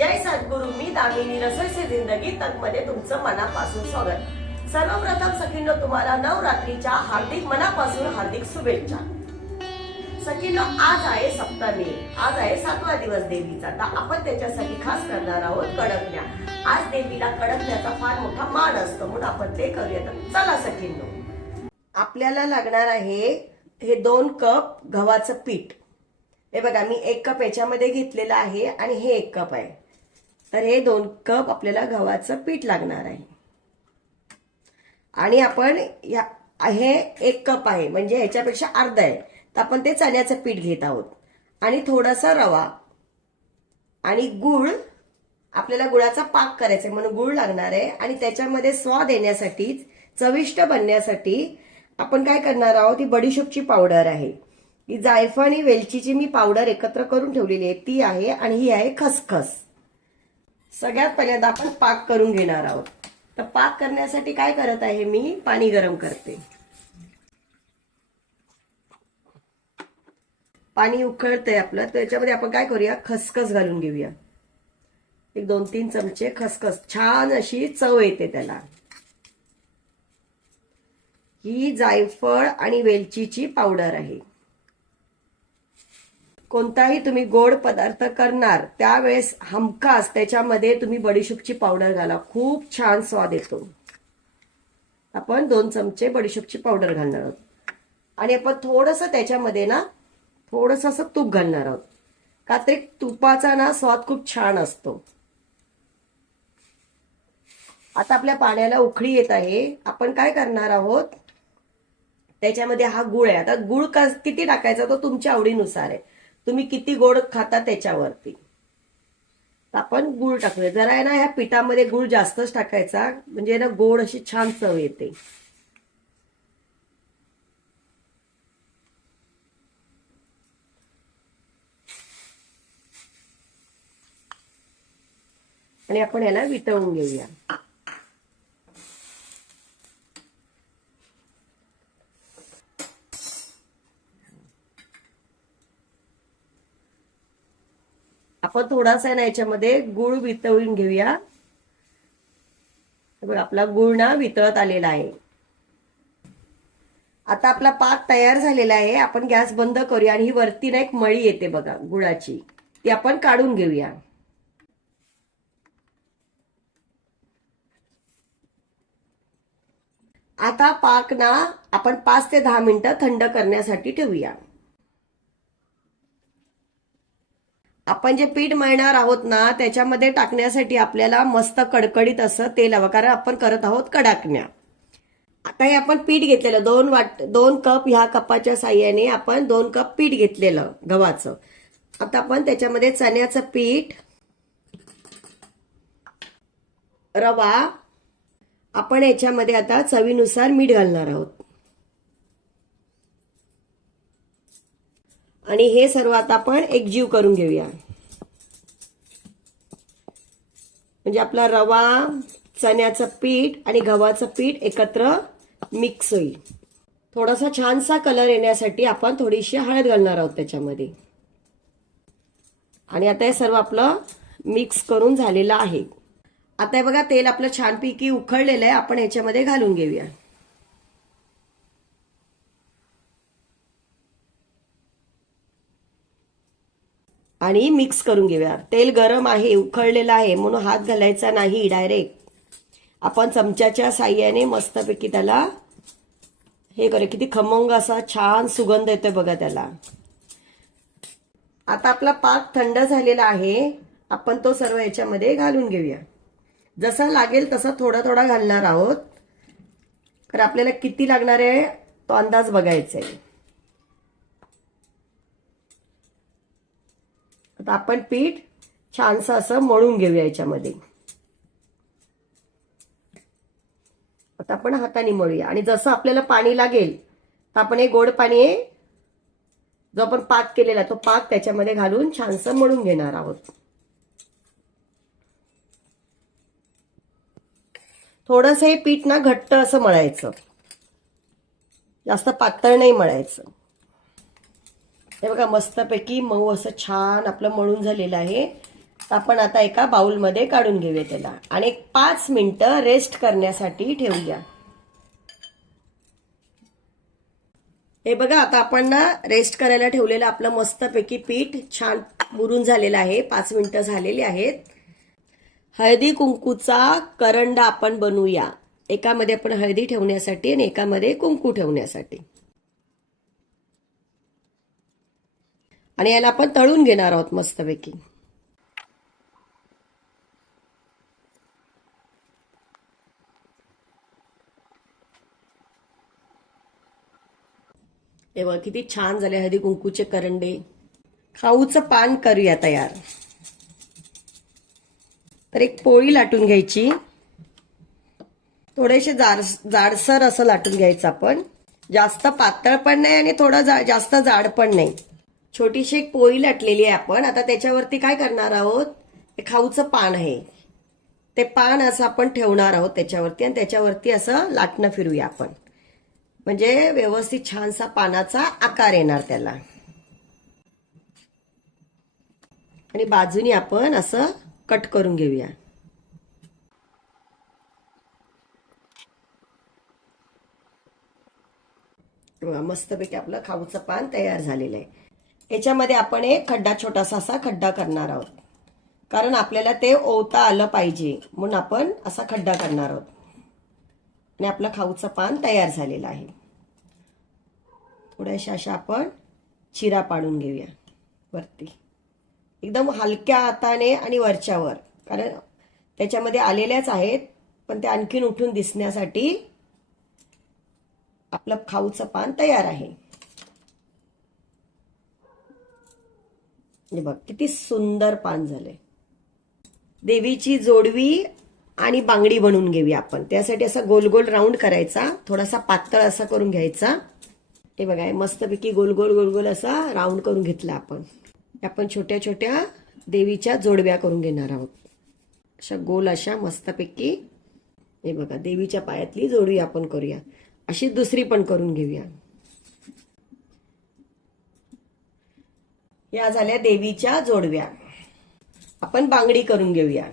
जय सद्गुरु. मी दामिनी रसोई से जिंदगी तक मध्ये तुमचं मनापासून स्वागत. सर्वप्रथम सखींनो, तुम्हाला नवरात्रीच्या हार्दिक मनापासून हार्दिक शुभेच्छा. सखींनो, आज आहे सप्तमी, आज आहे 7वा दिवस देवीचा. तर आपण त्याच्यासाठी खास करणार आहोत कडकण्या. आज देवीला कडकण्याचा फार मोठा मान असतो, म्हणून आपण ते करूया. चला सखींनो, आपल्याला लागणार आहे हे 2 कप गव्हाचं पीठ. हे बघा, मी 1 कप याच्यामध्ये घेतलेला आहे आणि हे 1 कप आहे. तर हे 2 कप आपल्याला गव्हाचं पीठ लागणार आहे. आणि आपण हे 1 कप आहे म्हणजे ह्याच्यापेक्षा अर्धा आहे, तर आपण ते चण्याचं पीठ घेत आहोत. आणि थोडासा रवा आणि गुळ. आपल्याला गुळाचा पाक करायचा आहे म्हणून गुळ लागणार आहे. आणि त्याच्यामध्ये स्वाद येण्यासाठी, चविष्ट बनण्यासाठी आपण काय करणार आहोत, ही बडीशोपची पावडर आहे. ही जायफळ आणि वेलचीची मी पावडर एकत्र करून ठेवलेली आहे, ती आहे. आणि ही आहे खसखस. सगळ्यात पहिल्यांदा आपण पाक करून घेणार आहोत. तर पाक करण्यासाठी काय करत आहे, मी पाणी गरम करते. पाणी उकळतंय आपलं, तर त्याच्यामध्ये आपण काय करूया, खसखस घालून घेऊया. 1-2-3 चमचे खसखस. छान अशी चव येते त्याला. ही जायफळ आणि वेलचीची पावडर आहे. कोणताही तुम्ही गोड पदार्थ करणार त्यावेळेस हमखास त्याच्यामध्ये तुम्ही बडीशोपची पावडर घाला, खूप छान स्वाद येतो. आपण 2 चमचे बडीशोपची पावडर घालणार आहोत. आणि आपण थोडंसं त्याच्यामध्ये थोडंसं असं तूप घालणार आहोत, का तर तुपाचा स्वाद खूप छान असतो. आता आपल्या पाण्याला उकळी येत आहे. आपण काय करणार आहोत, त्याच्यामध्ये हा गुळ आहे. आता गुळ किती टाकायचा तो तुमच्या आवडीनुसार आहे, तुम्ही किती गोड खाता त्याच्यावरती. आपण गुळ टाकूया. जरा आहे ना, ह्या पिठामध्ये गुळ जास्तच टाकायचा, म्हणजे ना गोड अशी छान चव येते. आणि आपण याला वितळून घेऊया. आपण थोडासा ना याच्यामध्ये गुळ वितळून घेऊया. बघा, आपला गुळ ना वितळत आलेला आहे. आता आपला पाक तयार झालेला आहे. आपण गॅस बंद करूया. आणि ही वरती ना एक मळी येते बघा गुळाची, ती आपण काढून घेऊया. आता पाक ना आपण 5 ते 10 मिनिटं थंड करण्यासाठी ठेवूया. आपण जे पीठ मळणार आहोत ना, त्याच्यामध्ये टाकण्यासाठी आपल्याला मस्त कडकडीत असं तेल हवं, कारण आपण करत आहोत कडाकण्या. आता हे आपण पीठ घेतलेलं 2 कप, ह्या कपाच्या साह्याने आपण 2 कप पीठ घेतलेलं गव्हाचं. आता आपण त्याच्यामध्ये चण्याचं पीठ, रवा, आपण याच्यामध्ये आता चवीनुसार मीठ घालणार आहोत. आणि हे सर्व आता आपण एकजीव करून घेऊया. म्हणजे आपला रवा, चण्याचं पीठ आणि गव्हाचं पीठ एकत्र मिक्स होईल. थोडासा छानसा कलर येण्यासाठी आपण थोडीशी हळद घालणार आहोत त्याच्यामध्ये. आणि आता हे सर्व आपलं मिक्स करून झालेलं आहे. आता हे बघा, तेल आपलं छानपैकी उकळलेलं आहे. आपण याच्यामध्ये घालून घेऊया. आणि मिक्स करून घेऊया. तेल गरम आहे, उकळलेलं आहे, म्हणून हात घालायचा नाही डायरेक्ट. आपण चमच्याच्या साह्याने मस्तपैकी त्याला हे करूया. किती खमंग असा छान सुगंध येतोय बघा त्याला. आता आपला पाक थंड झालेला आहे. आपण तो सर्व याच्यामध्ये घालून घेऊया. जसा लागेल तसा थोडा थोडा घालणार आहोत, तर आपल्याला किती लागणार आहे तो अंदाज बघायचा आहे. आता आपण पीठ छानसं असं मळून घेऊया याच्यामध्ये. आता आपण हाताने मळूया. आणि जसं आपल्याला पाणी लागेल तर आपण हे गोड पाणी आहे जो आपण पाक केलेला तो पाक त्याच्यामध्ये घालून छानसं मळून घेणार आहोत. थोडंसं हे पीठ ना घट्ट असं मळायचं, जास्त पातळ नाही मळायचं. हे बघा, मस्तपैकी मऊ असं छान आपलं मळून झालेलं आहे. आपण आता एका बाउल मध्ये काढून घेऊया त्याला आणि एक 5 मिनिटं रेस्ट करण्यासाठी ठेवूया। हे बघा आता आपण ना रेस्ट करायला ठेवलेलं आपलं मस्तपैकी पीठ छान मुरून झालेलं आहे। 5 मिनिटं झालेली आहेत। हळदी कुंकूचा करंडा आपण बनवूया। एकामध्ये आपण हळदी ठेवण्यासाठी आणि एकामध्ये कुंकू ठेवण्यासाठी, आणि याला आपण तळून घेणार आहोत मस्तपैकी। हे बघा किती छान झाले हळदी कुंकूचे करंडे। खाऊचं पान करूया तयार। तर एक पोळी लाटून घ्यायची, थोडेसे जाडसर असं लाटून घ्यायचं आपण, जास्त पातळ पण नाही आणि थोडं जास्त जाड पण नाही। छोटीशी एक पोळी लाटलेली आहे आपण। आता त्याच्यावरती काय करणार आहोत, हे खाऊचं पान आहे, ते पान असं आपण ठेवणार आहोत त्याच्यावरती आणि त्याच्यावरती असं लाटणं फिरूया आपण, म्हणजे व्यवस्थित छानसा पानाचा आकार येणार त्याला। आणि बाजूनी आपण असं कट करून घेऊया। मस्तपैकी आपलं खाऊचं पान तयार झालेलं आहे। याच्यामध्ये आपण एक खड्डा, छोटासा असा खड्डा करणार आहोत, कारण आपल्याला ते ओवता आलं पाहिजे म्हणून आपण असा खड्डा करणार आहोत। आणि आपलं खाऊचं पान तयार झालेलं आहे। थोड्याशा अशा आपण चिरा पाडून घेऊया वरती, एकदम हलक्या हाताने आणि वरच्यावर, कारण त्याच्यामध्ये आलेल्याच आहेत पण ते आणखीन उठून दिसण्यासाठी आपलं खाऊचं पान तयार आहे। हे बघ किती सुंदर पान झाले। देवीची जोडवी आणि बांगडी बनवून घेऊया आपण। त्यासाठी असा गोल गोल राऊंड करायचा, थोडासा पातळ असा करून घ्यायचा। हे बघा मस्तपैकी गोल गोल गोल गोल असा राऊंड करून घेतला आपण। आपण छोट्या छोट्या देवीच्या जोडव्या करून घेणार आहोत, अशा गोल अशा मस्तपैकी। हे बघा देवीच्या पायातली जोडवी आपण करूया, अशी दुसरी पण करून घेऊया। या झाल्या देवीच्या जोडव्या। आपण बांगडी करून घेऊया।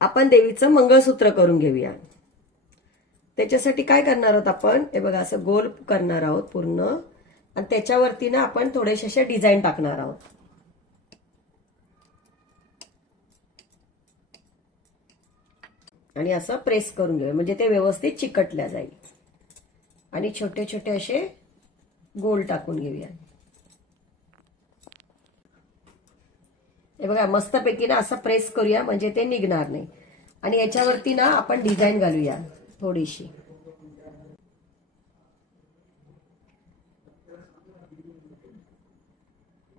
आपण देवीचं मंगळसूत्र करून घेऊया। त्याच्यासाठी काय करणार आहोत आपण, हे बघा असं गोल करणार आहोत पूर्ण, आणि त्याच्यावरती ना आपण थोडेसे अशा डिझाईन टाकणार आहोत। आणि असं प्रेस करून घेऊया, म्हणजे ते व्यवस्थित चिकटल्या जाईल। आणि छोटे छोटे असे गोल टाकून घेऊया। हे बघा मस्तपैकी ना असं प्रेस करूया, म्हणजे ते निघणार नाही। आणि याच्यावरती ना आपण डिझाईन घालूया थोडीशी,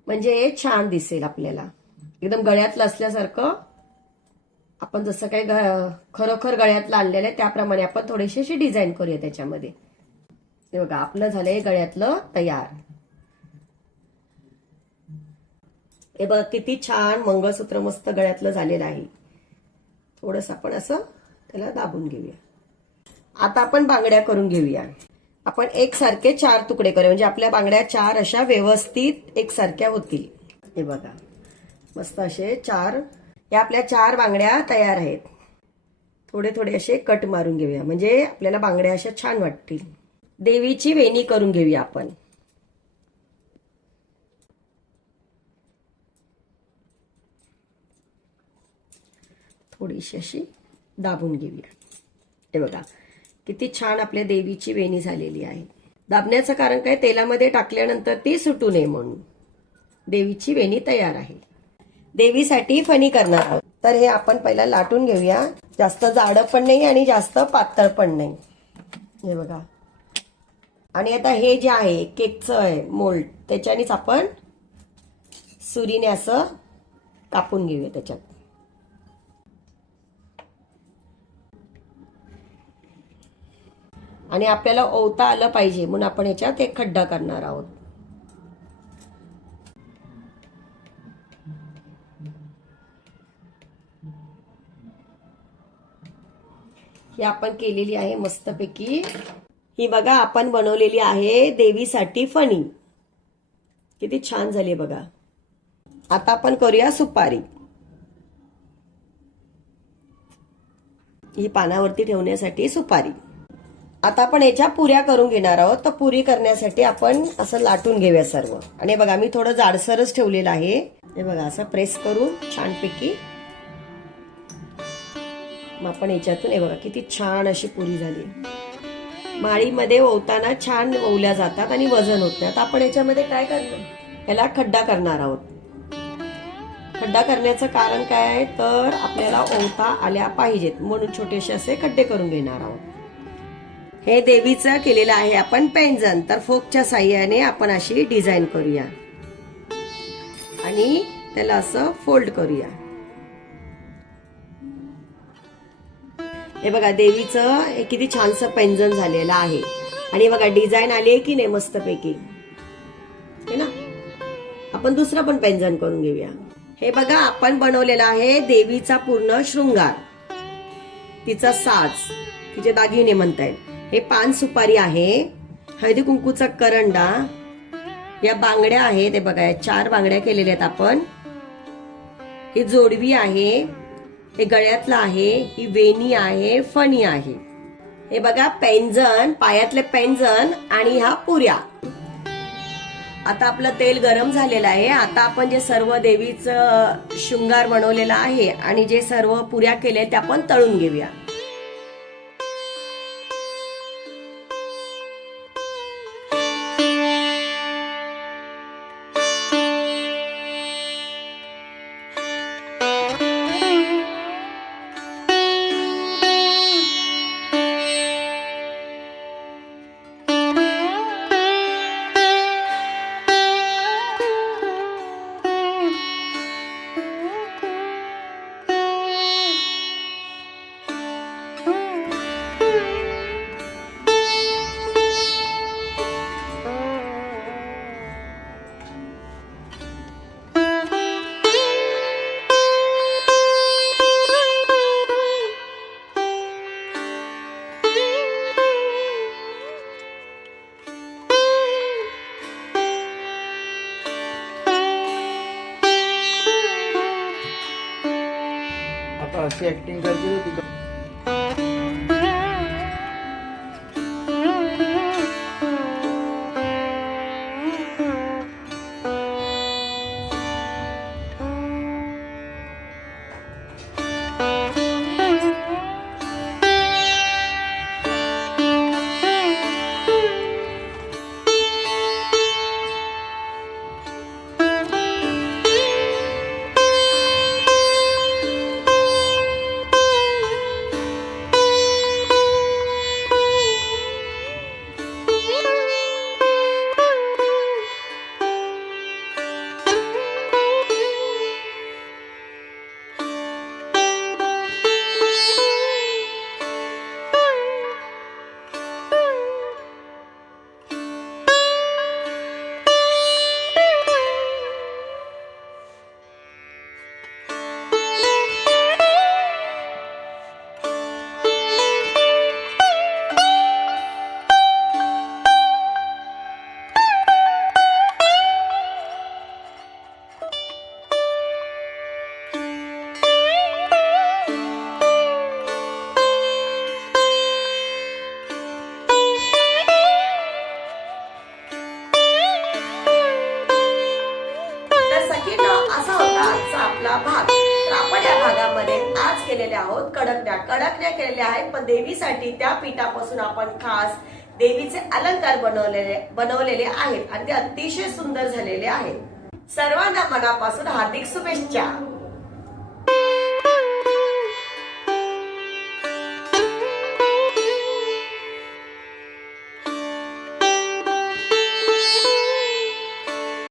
म्हणजे छान दिसेल आपल्याला, एकदम गळ्यातलं असल्यासारखं। आपण जसं काही खरोखर गळ्यातलं आणलेलं आहे त्याप्रमाणे आपण थोडीशी अशी डिझाईन करूया त्याच्यामध्ये। हे बघा आपलं झालंय गळ्यातलं तयार। हे बघा किती छान मंगळसूत्र मस्त गळ्यातलं झालेलं आहे। थोडंसं आपण असं त्याला दाबून घेऊया। आता आपण बांगड्या करून घेऊया। आपण एकसारखे 4 तुकडे करूया, म्हणजे आपल्या बांगड्या 4 अशा व्यवस्थित एकसारख्या होतील। हे बघा मस्त असे 4, या आपल्या 4 बांगड्या तयार आहेत। थोडे थोडे असे कट मारून घेऊया, म्हणजे आपल्याला बांगड्या अशा छान वाटतील। देवीची वेणी करून घेऊया आपण। थोडीशी अशी दाबून घेऊया। हे बघा किती छान आपल्या देवीची वेणी झालेली आहे। दाबण्याचं कारण काय, तेलामध्ये टाकल्यानंतर ती सुटू नये म्हणून। देवीची वेणी तयार आहे। देवीसाठी फणी करणार आहोत, तर हे आपण पहिला लाटून घेऊया। जास्त जाड पण नाही आणि जास्त पातळ पण नाही। हे बघा, आणि आता हे जे आहे केकचं आहे मोल्ड, त्याच्यानेच आपण सुरीने असं कापून घेऊया त्याच्यात। आणि आपल्याला ओवता आलं पाहिजे म्हणून आपण याच्यात एक खड्डा करणार आहोत। ही आपण केलेली आहे मस्तपैकी। ही बघा आपण बनवलेली आहे देवीसाठी फणी, किती छान झाली बघा। आता आपण करूया सुपारी. ही पानावरती ठेवण्यासाठी सुपारी. आता आपण याच्या पुऱ्या करून घेणार आहोत. तर पुरी करण्यासाठी आपण असं लाटून घेऊया सर्व. आणि बघा मी थोडं जाडसरच ठेवलेलं आहे. हे बघा असं प्रेस करून छानपैकी मग आपण याच्यातून हे बघा किती छान अशी पुरी झाली. माळीमध्ये ओवताना छान ओवल्या जातात आणि वजन होत नाही. आता आपण याच्यामध्ये काय करतो, याला खड्डा करणार आहोत. खड्डा करण्याचं कारण काय आहे, तर आपल्याला ओवता आल्या पाहिजेत म्हणून छोटेसे असे खड्डे करून घेणार आहोत. हे देवीचं केलेलं आहे आपण पैंजण. तर फोकच्या साह्याने आपण अशी डिझाईन करूया आणि त्याला असं फोल्ड करूया. हे बघा देवीचं किती छानसं पैंजण झालेलं आहे. आणि बघा डिझाईन आली आहे की नाही मस्तपैकी, है ना. आपण दुसरं पण पैंजण करून घेऊया. हे बघा आपण बनवलेला आहे देवीचा पूर्ण शृंगार, तिचा साज, तिचे दागिने म्हणता येईल. हे पान सुपारी आहे, हळदी कुंकूचा करंडा, या बांगड्या आहेत. हे बघा 4 बांगड्या केलेल्या आहेत आपण. ही जोडवी आहे, हे गळ्यातलं आहे, ही वेणी आहे, फणी आहे. हे बघा पैंजण, पायातले पैंजण आणि ह्या पुऱ्या. आता आपलं तेल गरम झालेलं आहे. आता आपण जे सर्व देवीचं शृंगार बनवलेला आहे आणि जे सर्व पुऱ्या केल्या त्या आपण तळून घेऊया. अशी ऍक्टिंग करते होती. भाग. तर आपण या भागामध्ये आज केलेले आहोत कडकण्या. कडकण्या केलेल्या आहेत, पण देवीसाठी त्या पिठापासून आपण खास देवीचे अलंकार बनवलेले आहेत आणि ते अतिशय सुंदर झालेले आहेत. सर्वांना मनापासून हार्दिक शुभेच्छा.